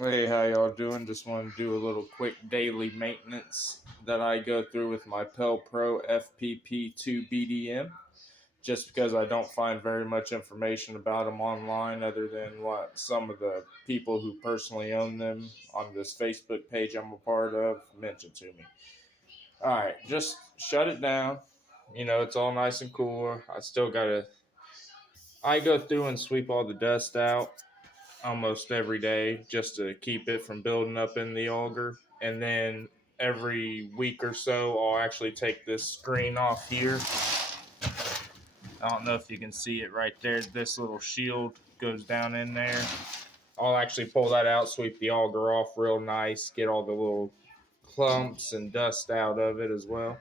Hey, how y'all doing? Just want to do a little quick daily maintenance that I go through with my PelPro FPP2BD, just because I don't find very much information about them online other than what some of the people who personally own them on this Facebook page I'm a part of mentioned to me. Alright, just shut it down. It's all nice and cool. I go through and sweep all the dust out almost every day just to keep it from building up in the auger. And then every week or so, I'll actually take this screen off here. I don't know if you can see it right there. This little shield goes down in there. I'll actually pull that out, sweep the auger off real nice, get all the little clumps and dust out of it as well.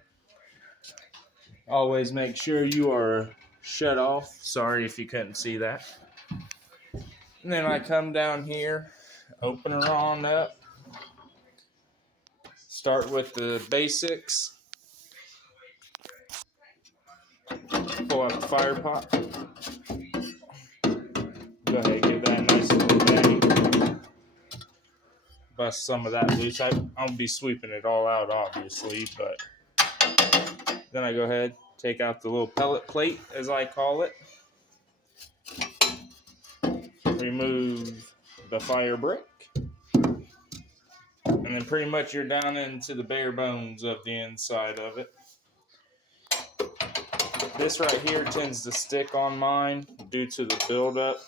Always make sure you are shut off. Sorry if you couldn't see that. And then I come down here, open her on up. Start with the basics. Pull out the fire pot. Go ahead, give that a nice little bang. Bust some of that loose. I'm going to be sweeping it all out, obviously, but then I go ahead, take out the little pellet plate, as I call it. Remove the fire brick. And then pretty much you're down into the bare bones of the inside of it. This right here tends to stick on mine due to the buildup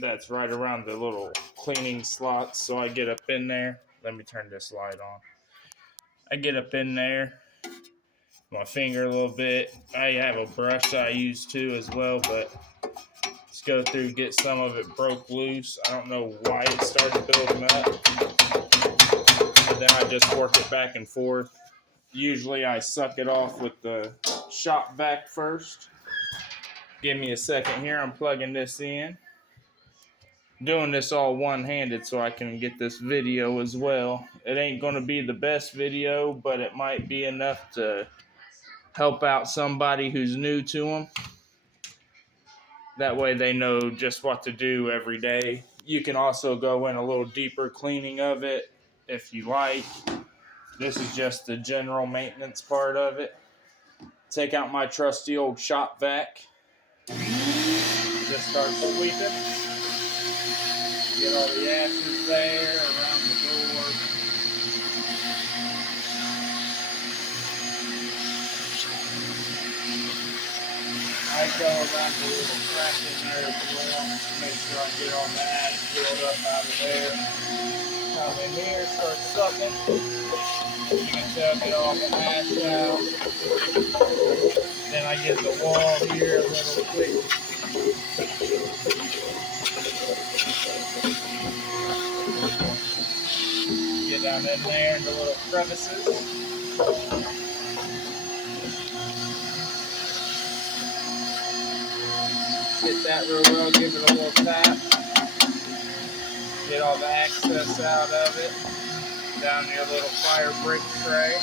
that's right around the little cleaning slots. So I get up in there. Let me turn this light on. I get up in there, my finger a little bit. I have a brush I use too as well, but let's go through, get some of it broke loose. I don't know why it started building up, but then I just work it back and forth. Usually I suck it off with the shop vac first. Give me a second here. I'm plugging this in. Doing this all one-handed so I can get this video as well. It ain't going to be the best video, but it might be enough to help out somebody who's new to them. That way they know just what to do every day. You can also go in a little deeper cleaning of it if you like. This is just the general maintenance part of it. Take out my trusty old shop vac. Just start sweeping. Get all the ashes there around the door. I go around the little crack in there as well. Make sure I get all the ash filled up out of there. Come in here, start sucking. You can tell, get all the ash out. Then I get the wall here a little quick. Get down in there in the little crevices. Get that real well, give it a little tap. Get all the excess out of it. Down your little fire brick tray.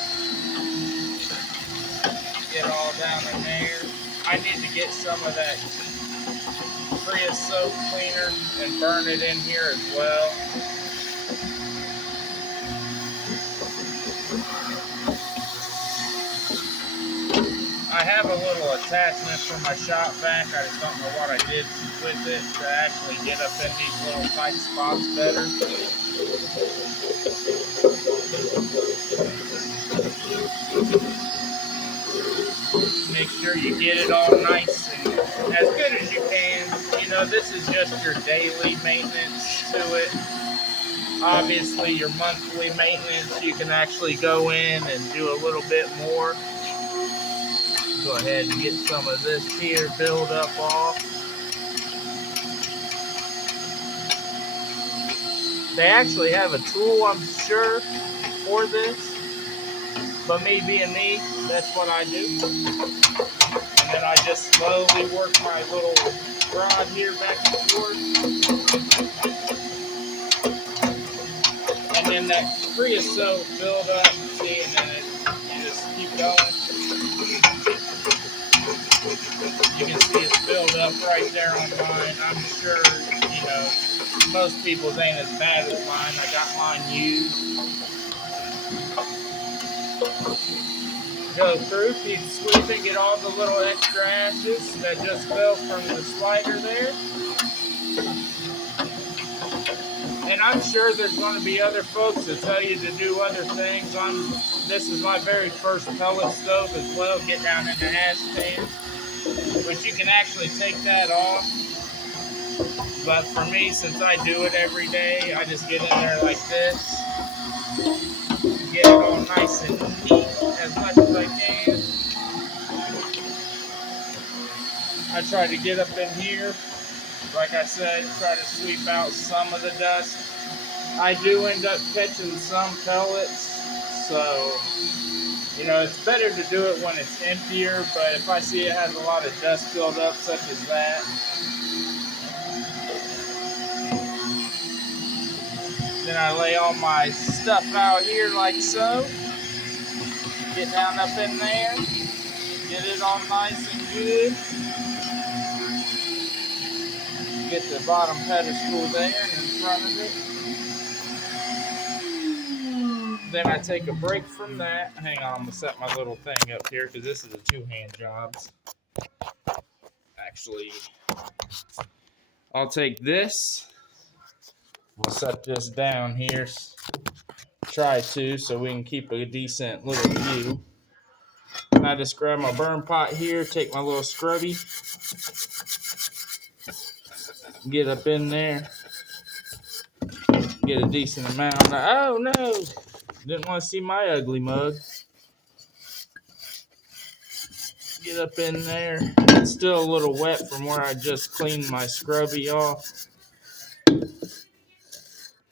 Get all down in there. I need to get some of that creosote cleaner and burn it in here as well. I have a little attachment for my shop vac. I just don't know what I did with it to actually get up in these little tight spots better. Make sure you get it all nice and as good as you can. You know, this is just your daily maintenance to it. Obviously, your monthly maintenance, you can actually go in and do a little bit more. Go ahead and get some of this here build up off. They actually have a tool, I'm sure, for this. But me being me, that's what I do. And then I just slowly work my little rod here back and forth. And then that creosote build up, see, and then you just keep going. You can see it's built up right there on mine. I'm sure, you know, Most people's ain't as bad as mine. I got mine used. Go through, keep sweeping, get all the little extra ashes that just fell from the slider there. And I'm sure there's going to be other folks that tell you to do other things. This is my very first pellet stove as well. Get down in the ash pan. But you can actually take that off. But for me, since I do it every day, I just get in there like this. Get it all nice and neat as much as I can. I try to get up in here. Like I said, try to sweep out some of the dust. I do end up catching some pellets, so, you know, it's better to do it when it's emptier, but if I see it has a lot of dust build up, such as that, then I lay all my stuff out here like so. Get down up in there, get it all nice and good. Get the bottom pedestal there in front of it. Then I take a break from that. Hang on, I'm gonna set my little thing up here because this is a two-hand job. Actually, I'll take this. We'll set this down here. Try to, so we can keep a decent little view. I just grab my burn pot here, take my little scrubby, get up in there, get a decent amount. Oh no! Didn't want to see my ugly mug. Get up in there. It's still a little wet from where I just cleaned my scrubby off.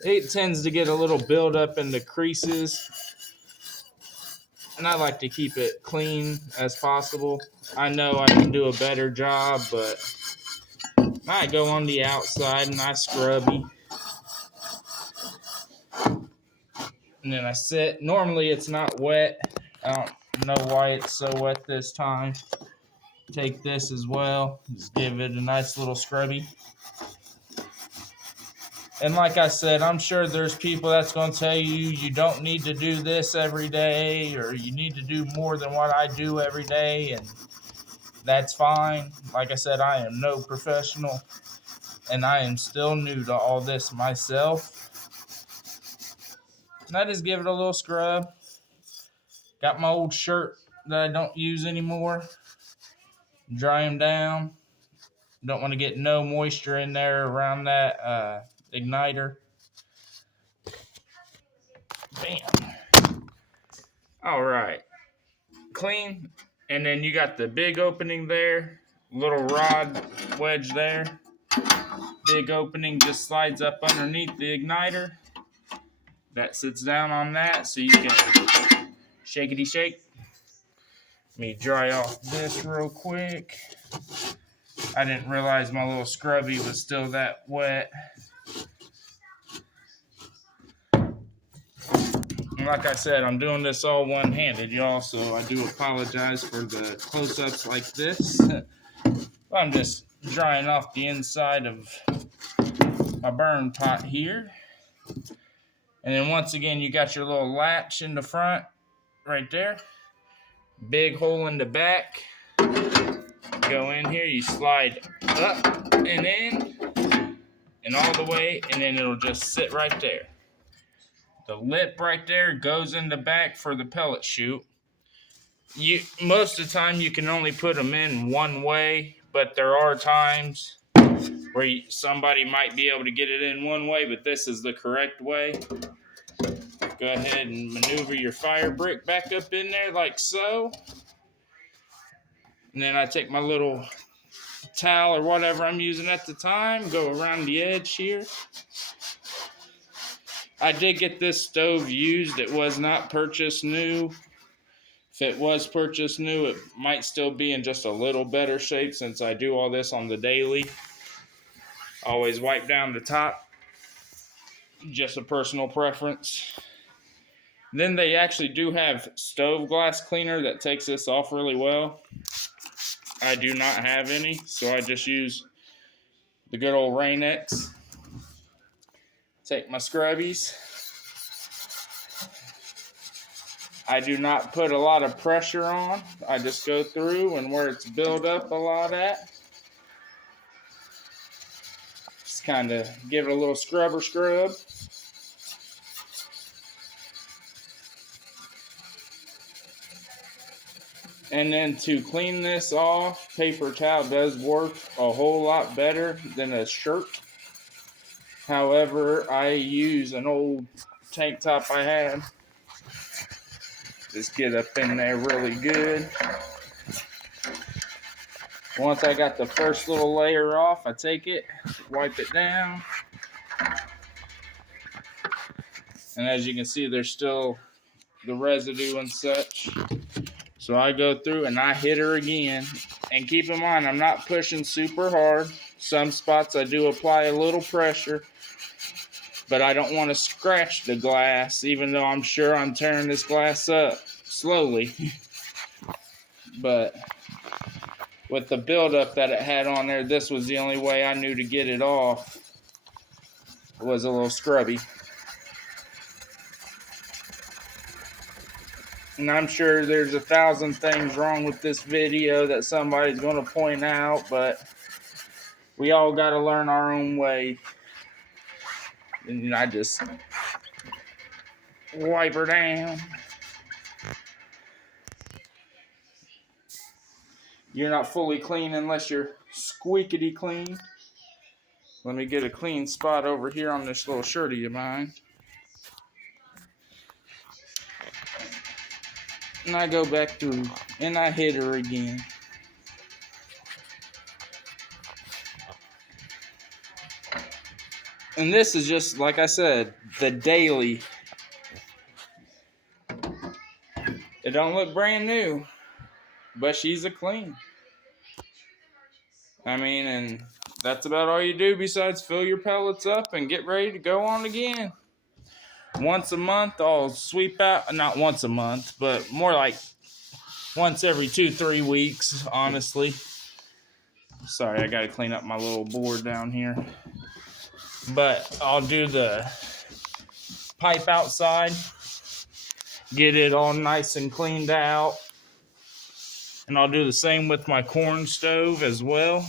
It tends to get a little buildup in the creases, and I like to keep it clean as possible. I know I can do a better job, but I go on the outside and I scrubby. And then I sit. Normally it's not wet. I don't know why it's so wet this time. Take this as well. Just give it a nice little scrubby. And like I said, I'm sure there's people that's going to tell you you don't need to do this every day, or you need to do more than what I do every day, and that's fine. Like I said, I am no professional, and I am still new to all this myself. And I just give it a little scrub. Got my old shirt that I don't use anymore. Dry them down. Don't want to get no moisture in there around that igniter. Bam. All right. Clean. And then you got the big opening there. Little rod wedge there. Big opening just slides up underneath the igniter. That sits down on that so you can shakety shake. Let me dry off this real quick. I didn't realize my little scrubby was still that wet. And like I said, I'm doing this all one-handed, y'all, so I do apologize for the close-ups like this. I'm just drying off the inside of my burn pot here. And then once again, you got your little latch in the front right there. Big hole in the back. Go in here, you slide up and in and all the way, and then it'll just sit right there. The lip right there goes in the back for the pellet chute. Most of the time you can only put them in one way, but there are times where somebody might be able to get it in one way, but this is the correct way. Go ahead and maneuver your fire brick back up in there like so. And then I take my little towel or whatever I'm using at the time, go around the edge here. I did get this stove used. It was not purchased new. If it was purchased new, it might still be in just a little better shape since I do all this on the daily. Always wipe down the top. Just a personal preference. Then they actually do have stove glass cleaner that takes this off really well. I do not have any, so I just use the good old Rain-X. Take my scrubbies. I do not put a lot of pressure on. I just go through, and where it's built up a lot at, just kind of give it a little scrub. And then to clean this off, paper towel does work a whole lot better than a shirt. However, I use an old tank top I had. Just get up in there really good. Once I got the first little layer off, I take it, wipe it down. And as you can see, there's still the residue and such. So I go through and I hit her again. And keep in mind, I'm not pushing super hard. Some spots I do apply a little pressure, but I don't want to scratch the glass, even though I'm sure I'm tearing this glass up slowly. But with the buildup that it had on there, this was the only way I knew to get it off. It was a little scrubby. And I'm sure there's 1,000 things wrong with this video that somebody's going to point out, but we all got to learn our own way. And I just wipe her down. You're not fully clean unless you're squeakity clean. Let me get a clean spot over here on this little shirty of mine. And I go back through and I hit her again. And this is just, like I said, the daily. It don't look brand new, but she's a clean. I mean, and that's about all you do besides fill your pellets up and get ready to go on again. Once a month, I'll sweep out, not once a month, but more like once every 2-3 weeks, honestly. Sorry, I got to clean up my little board down here. But I'll do the pipe outside, get it all nice and cleaned out. And I'll do the same with my corn stove as well.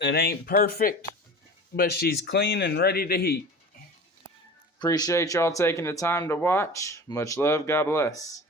It ain't perfect, but she's clean and ready to heat. Appreciate y'all taking the time to watch. Much love. God bless.